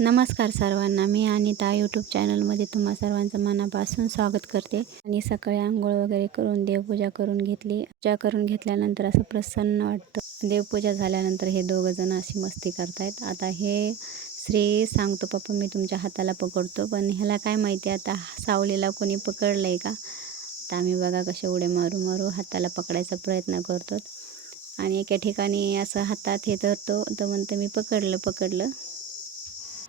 नमस्कार सर्वांना. मी अनिता यूट्यूब चॅनलमध्ये तुम्हा सर्वांचं मनापासून स्वागत करते. आणि सकाळी आंघोळ वगैरे करून देवपूजा करून घेतली. पूजा करून घेतल्यानंतर असं प्रसन्न वाटतं. देवपूजा झाल्यानंतर हे दोघं जण अशी मस्ती करतायत. आता हे श्री सांगतो पप्पा मी तुमच्या हाताला पकडतो पण ह्याला काय माहिती आता सावलीला कोणी पकडलं आहे का? तर आम्ही बघा कसे उडे मारू मारू हाताला पकडायचा प्रयत्न करतो आणि एका ठिकाणी असं हातात हे धरतो तर म्हणतं मी पकडलं पकडलं.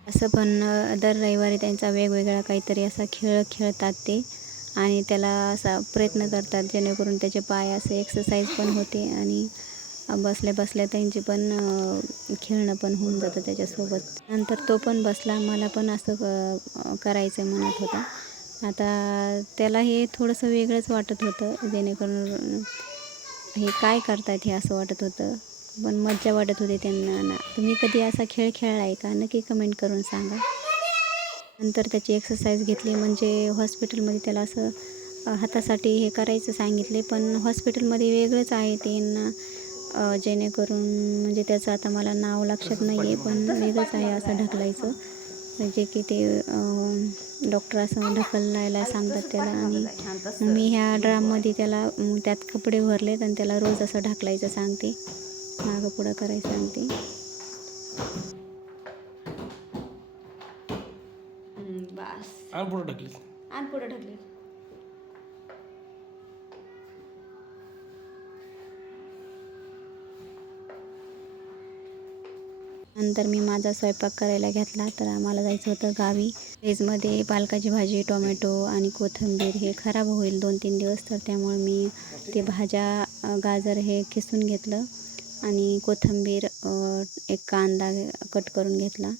असं पण दर रविवारी त्यांचा वेगवेगळा काहीतरी असा खेळ खेळतात ते आणि त्याला असा प्रयत्न करतात जेणेकरून त्याचे पाय असे एक्सरसाइज पण होते आणि बसल्या बसल्या त्यांची पण खेळणं पण होऊन जातं त्याच्यासोबत. नंतर तो पण बसला मला पण असं क- करायचं म्हणत होता. आता त्याला हे थोडंसं वेगळंच वाटत होतं जेणेकरून हे काय करतात हे असं वाटत होतं. पण मज्जा वाटत होती त्यांना ना. तुम्ही कधी असा खेळ खेळला आहे का? नक्की कमेंट करून सांगा. नंतर त्याची एक्सरसाइज घेतली म्हणजे हॉस्पिटलमध्ये त्याला असं हातासाठी हे करायचं सांगितले. पण हॉस्पिटलमध्ये वेगळंच आहे ते ना. जेणेकरून म्हणजे त्याचं आता मला नाव लक्षात नाही आहे पण वेगळंच आहे असं ढकलायचं. म्हणजे की ते डॉक्टर असं ढकलायला सांगतात त्याला. आणि मी ह्या ड्राममध्ये त्याला त्यात कपडे भरलेत आणि त्याला रोज असं ढकलायचं सांगते. मागं पुढं सांगते. बस. आणि पुढे ढकली आणि पुढं ढकले. नंतर मी माझा स्वयंपाक करायला घेतला तर आम्हाला जायचं होतं गावी. व्हेजमध्ये पालकाची भाजी टोमॅटो आणि कोथिंबीर हे खराब होईल दोन तीन दिवस तर त्यामुळे मी ते भाज्या गाजर हे किसून घेतलं. आणि कोथिंबीर एक कांदा कट करून घेतला.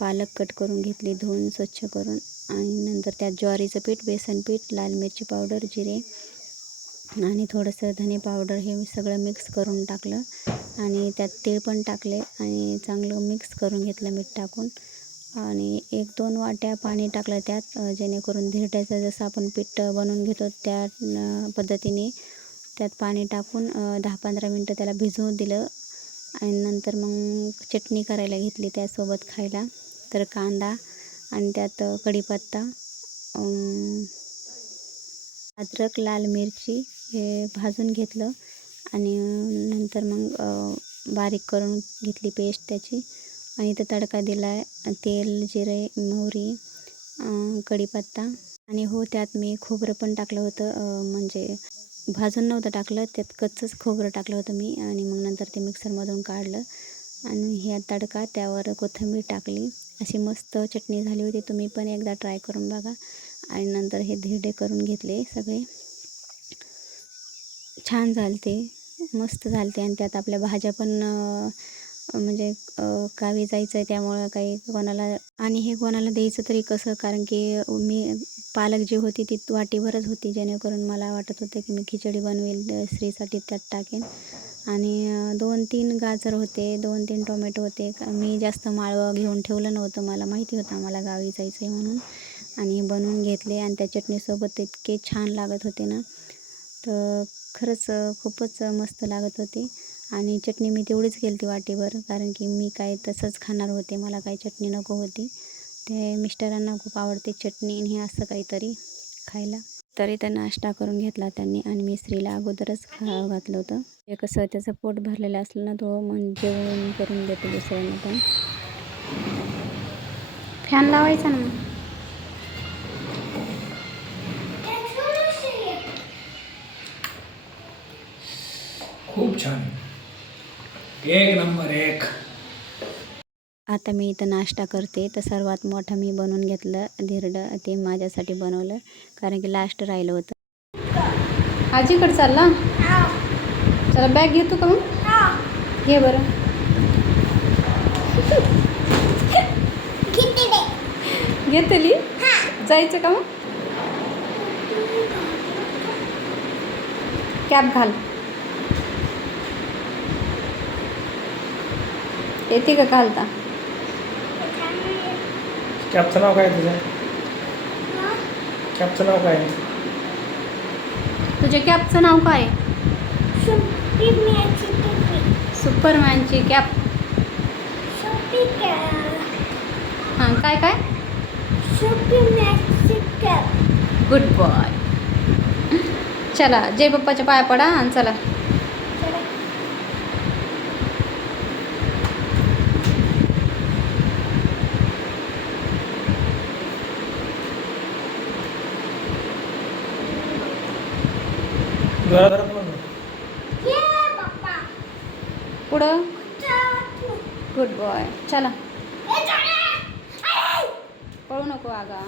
पालक कट करून घेतली धुवून स्वच्छ करून. आणि नंतर त्यात ज्वारीचं पीठ बेसन पीठ लाल मिरची पावडर जिरे आणि थोडंसं धने पावडर हे मी सगळं मिक्स करून टाकलं. आणि त्यात तीळ पण टाकले आणि चांगलं मिक्स करून घेतलं मीठ टाकून. आणि एक दोन वाट्या पाणी टाकलं त्यात जेणेकरून धिरट्याचं जसं आपण पीठ बनवून घेतो त्या पद्धतीने त्यात पाणी टाकून दहा पंधरा मिनटं त्याला भिजवून दिलं आणि नंतर मग चटणी करायला घेतली त्यासोबत खायला. तर कांदा आणि त्यात कढीपत्ता अद्रक लाल मिरची हे भाजून घेतलं आणि नंतर मग बारीक करून घेतली पेस्ट त्याची आणि इथं तडका दिला आहे तेल जिरे मोहरी कढीपत्ता आणि हो त्यात मी खोबरं पण टाकलं होतं म्हणजे भाजून नव्हतं टाकलं त्यात कच्चंच खोबरं टाकलं होतं मी आणि मग नंतर ते मिक्सरमधून काढलं आणि ह्या तडका त्यावर कोथिंबीर टाकली. अशी मस्त चटणी झाली होती तुम्ही पण एकदा ट्राय करून बघा. आणि नंतर हे धिरडे करून घेतले सगळे. छान झालते मस्त झालते. आणि त्यात आपल्या भाज्या पण म्हणजे गावी जायचं आहे त्यामुळं काही कोणाला आणि हे कोणाला द्यायचं तरी कसं? कारण की मी पालक जी होती ती वाटीभरच होती. जेणेकरून मला वाटत होतं की मी खिचडी बनवेल स्त्रीसाठी त्यात टाकेन. आणि दोन तीन गाजर होते दोन तीन टोमॅटो होते. का- मी जास्त माळवं घेऊन ठेवलं नव्हतं. मला माहिती होतं मला गावी जायचं आहे म्हणून. आणि बनवून घेतले आणि त्या चटणीसोबत इतके छान लागत होते ना. तर खरंच खूपच मस्त लागत होते. आणि चटणी मी तेवढीच केली ती वाटीभर कारण की मी काय तसंच खाणार होते मला काही चटणी नको होती. ते मिस्टरांना खूप आवडते चटणी आणि हे असं काहीतरी खायला. तरी तर नाश्ता करून घेतला त्यांनी आणि मी स्त्रीला अगोदरच खा घातलं होतं. ते कसं त्याचं पोट भरलेलं असलं ना तो मग जेवण करून देतो दुसऱ्यांना पण. फॅन लावायचा ना मग. खूप छान. एक नंबर एक. आता मी इथं नाश्ता करते. तर सर्वात मोठा मी बनवून घेतलं धिरडं ते माझ्यासाठी बनवलं. कारण की लास्ट राहिलं होतं. आजीकडे चालला? चला बॅग घेतो का मग? घे बरं. घेतली जायचं का मग? कॅब घाल. येते का घालता कॅपचं नाव काय आहे तुझं? कॅपचं नाव काय आहे? तुझ्या कॅबचं नाव काय आहे? सुपरमॅनची कॅप हां काय काय? गुड बॉय चला जय बाप्पाच्या पाया पडा आणि चला. पुढं? गुड बॉय चला. पळू नको आगा.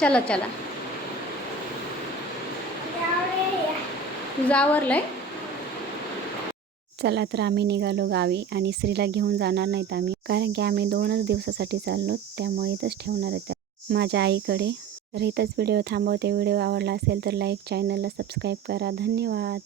चला चला. तुझं आवरलंय? चला तर आम्ही निघालो गावी आणि स्त्रीला घेऊन जाणार नाहीत आम्ही. कारण की आम्ही दोनच दिवसासाठी चाललो त्यामुळे इथंच ठेवणार आहे माझ्या आईकडे तर इथंच व्हिडिओ थांबवते. व्हिडिओ आवडला असेल तर लाईक चॅनलला सबस्क्राईब करा. धन्यवाद.